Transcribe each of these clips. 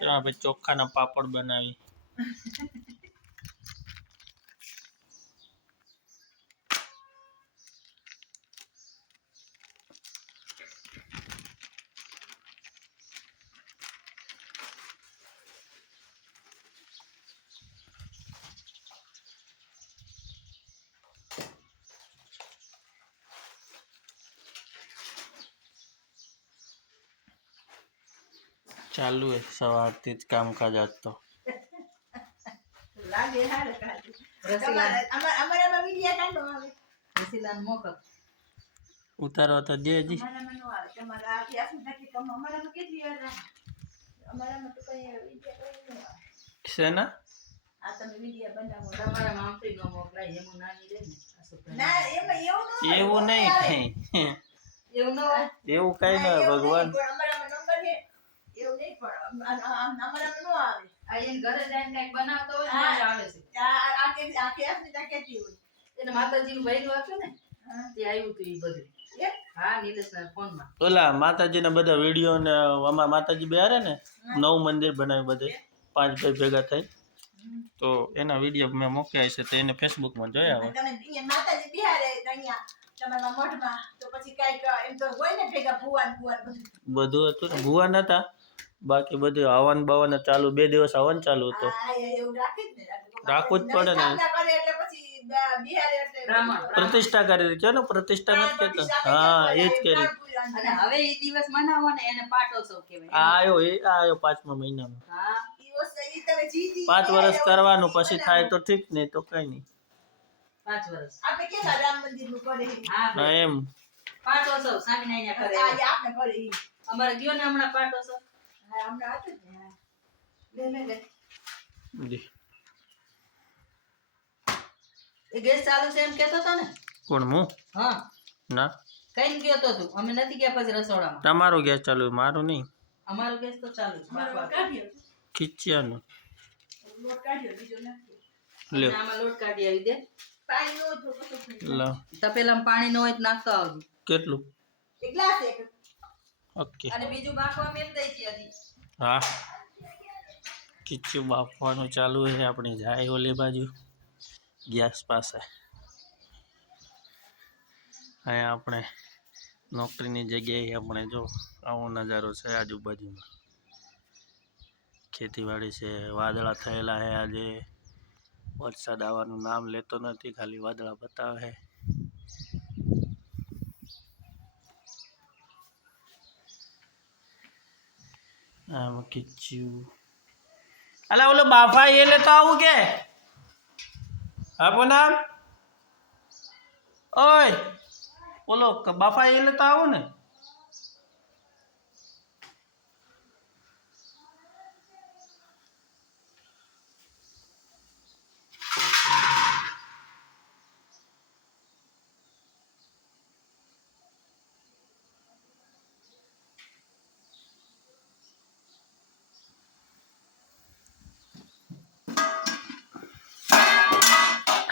ભાઈ ચોખાના પાપડ બનાવી ચાલુ है સવારથી જ કામકાજ આજ તો લાગે હાલ કાઢી અમારામાં વિડિયા કાઢો આવે રસીલાન મોકલ ઉતારવા તો દે જી અમારામાં નો આવે તમારા આ ક્યાસ નક્કી કમ અમારામાં કેટલી વાર અમારામાં તો કઈ વિડિયા કોઈ ન આવે છે ને આ તમે વિડિયા બનાવો તમારામાં આમથી નો મોકલાય એમ નાની દે ને ના એમાં એવું નહીં કઈ એવું ન એવું કઈ ન ભગવાન અમારામાં નંબર છે એવું નહીં પણ અમારામાં નો આવે આ એન ઘરે જઈને કઈક બનાવતો હોય ને આવે છે આ કેસ ની તા કેતી હોય એને માતાજી નું ભાઈ વાક્યો ને તે આવ્યું તું ઈ બધું હા નીલેશના ફોન માં ઓલા માતાજીના બધા વિડિયો ને અમાર માતાજી બે હારે ને નવ મંદિર બનાવ્યું બધે 5 ભાઈ ભેગા થઈ તો એના વિડિયો મેં મોકલ્યા છે તો એને ફેસબુક માં જોયા હોય તમે અહીંયા માતાજી બિહારે અહીંયા તમારા મઠમાં તો પછી કઈક એમ તો હોય ને ભેગા ભુવાન બધું હતું ને ભુવા નતા બાકી બધું હવન બવન ચાલુ 2 દિવસ હવન ચાલુ હતો એવું રાખી જ ને રાખવું જ પડે ને કરે એટલે પછી બિહારે એટલે પ્રતિષ્ઠા કરી છે ને પ્રતિષ્ઠા નથી કરતો હા એ જ કરી અને હવે એ દિવસ મનાવો ને એને પાટોત્સવ કહેવાય આયો 5મા મહિનામાં હા ઈ તમે જીતી 5 વર્ષ કરવાનું પછી થાય તો ઠીક નહીં તો કઈ નહીં 5 વર્ષ આપણે કેવા રામ મંદિર નું કરે હા એમ પાટોત્સવ સ્વામિનારાયણ કરે આજે આપણે કરે અમારે ગયો ને હમણાં પાટોત્સવ હા હમણાં હતું ને લે એ ગેસ ચાલુ છે એમ કહેતો તો ને કોણ હું હા ના કઈ ગયો તો તું અમે નથી ગયા પછી રસોડામાં તમારો ગેસ ચાલુ મારું નહીં અમારો ગેસ તો ચાલુ છે અમારો કાઢ્યો ખીચ્યાનો લોટ કાઢ્યો બીજો નથી લે આમાં લોટ કાઢી આવી દે પાણી નો તો કશું લા તપેલામાં પાણી ન હોય તો નાખતો આવજો કેટલું એક ગ્લાસ એક ઓકે અને બીજું બાફવા મેલ દઈ છે હજી હા ખીચ્યું બાફવાનું ચાલુ છે આપણે જાય ઓલી બાજુ ગેસ પાસે અહીંયા આપણે નોકરીની જગ્યાએ આપણે જો આવો નજારો છે આજુબાજુમાં ખેતીવાડી છે વાદળા થયેલા છે આજે વરસાદ આવવાનું નામ લેતો નથી ખાલી વાદળા બતાવે છે આમાં ખીચ્યું અલા ઓલો બાફા એ લેતો આવું કે આપો નામ ઓય ઓલો બાફા એ લેતો આવું ને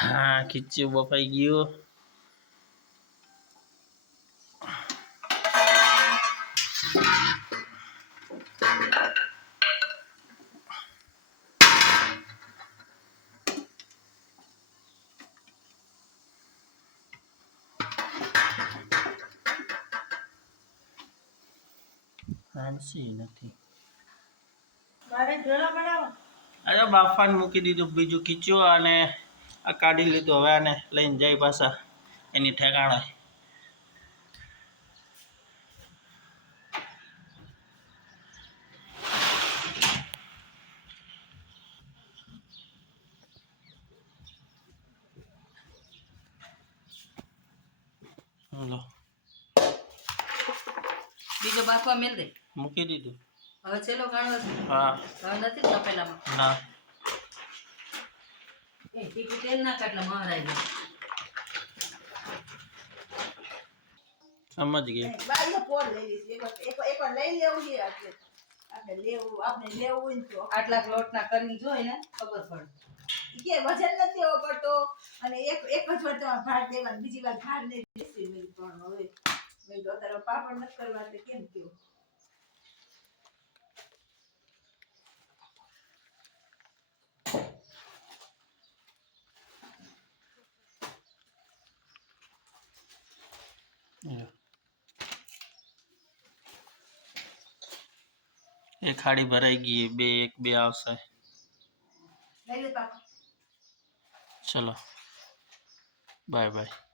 હા ખીચ્યું બફાઈ ગયું ફાંસી નથી મારે ઢોલા બનાવો અરે બાફાને મૂકી દીધું બીજું ખીચ્યું અને આ કાઢી લીધું હવે આને લઈને જાય પાછા એની ઠેકાણે લો બીજો બાફવા મેલ દે મૂકી દીધું હવે છેલ્લો કાઢવો છે હા હવે નથી તપેલામાં ના એ ટીપી તેલ ના કાટલા મહારાજ સમજ ગઈ બાઈએ પોર લઈ લીધી એકવાર લઈ લેવું છે આપણે લેવું ને તો આટલા લોટના કરીને જોઈ ને ખબર પડે કે વજન નથી એવો પડતો અને એક જ વાર તો ભાર દેવાનું બીજી વાર ભાર નહીં દેસી પણ હવે મેં તો તારો પાપડ ન કરવા તે કેમ થયો એક ખાડી ભરાઈ ગઈ, બે આવશે. લઈ લે પાપા. ચલો બાય બાય.